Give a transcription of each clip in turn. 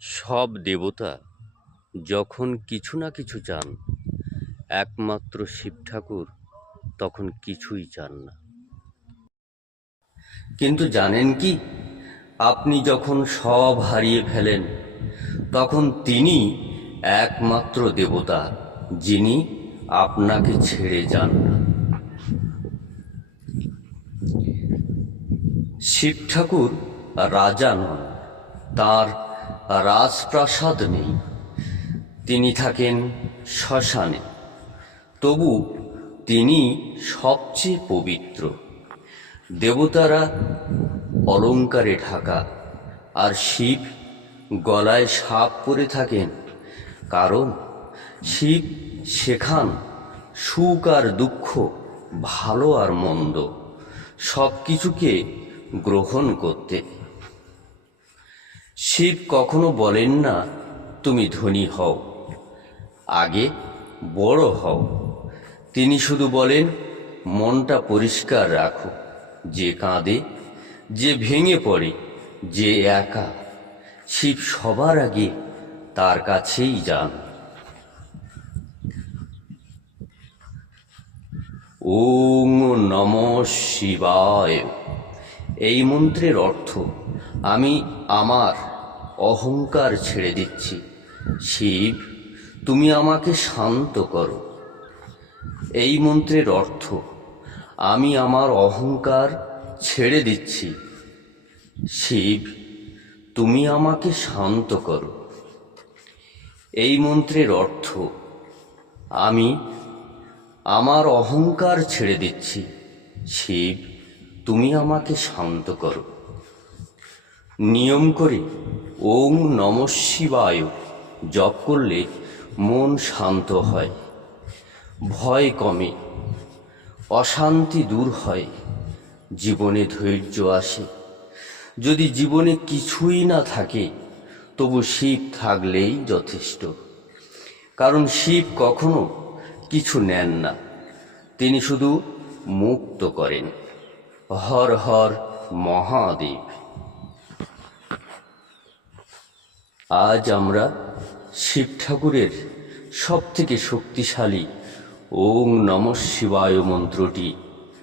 সব দেবতা যখন কিছু না কিছু চান, একমাত্র শিব ঠাকুর তখন কিছুই চান না। কিন্তু জানেন কি, আপনি যখন সব হারিয়ে ফেলেন, তখন তিনি একমাত্র দেবতা যিনি আপনাকে ছেড়ে যান না। শিব ঠাকুর রাজা নন, তাঁর রাজপ্রাসাদ নেই, তিনি থাকেন শ্মশানে। তবু তিনি সবচেয়ে পবিত্র। দেবতারা অলঙ্কারে ঢাকা, আর শিব গলায় সাপ পরে থাকেন, কারণ শিব শেখান সুখ আর দুঃখ, ভালো আর মন্দ সব কিছুকে গ্রহণ করতে। শিব কখনো বলেন না তুমি ধনী হও, আগে বড় হও। তিনি শুধু বলেন মনটা পরিষ্কার রাখো। যে কাঁদে, যে ভেঙে পড়ে, যে একা, শিব সবার আগে তার কাছেই যান। ওং নমঃ শিবায়। এই মন্ত্রের অর্থ আমি আমার অহংকার ছেড়ে দিচ্ছি। শিব, তুমি আমাকে শান্ত করো। এই মন্ত্রের অর্থ আমি আমার অহংকার ছেড়ে দিচ্ছি। শিব, তুমি আমাকে শান্ত করো। এই মন্ত্রের অর্থ আমি আমার অহংকার ছেড়ে দিচ্ছি। শিব, তুমি আমাকে শান্ত করো। নিয়ম করে ওং নমঃ শিবায় জপ করলে মন শান্ত হয়, ভয় কমে, অশান্তি দূর হয়, জীবনে ধৈর্য আসে। যদি জীবনে কিছুই না থাকে, তবু শিব থাকলেই যথেষ্ট। কারণ শিব কখনো কিছু নেন না, তিনি শুধু মুক্ত করেন। হর হর মহাদেব। আজ আমরা শিব ঠাকুরের সব থেকে শক্তিশালী ওং নমঃ শিবায় মন্ত্রটি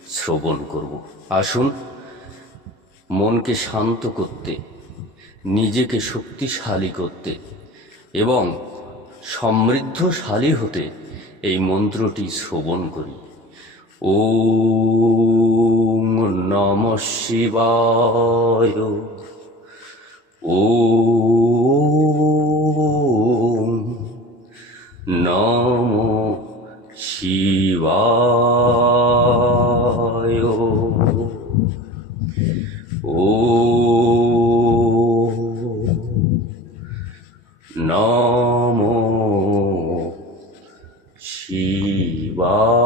শ্রবণ করব। আসুন, মনকে শান্ত করতে, নিজেকে শক্তিশালী করতে এবং সমৃদ্ধশালী হতে এই মন্ত্রটি শ্রবণ করি। ওং নমঃ শিবায়। ওং নমঃ শিবায়। ওং নমঃ শিবায়।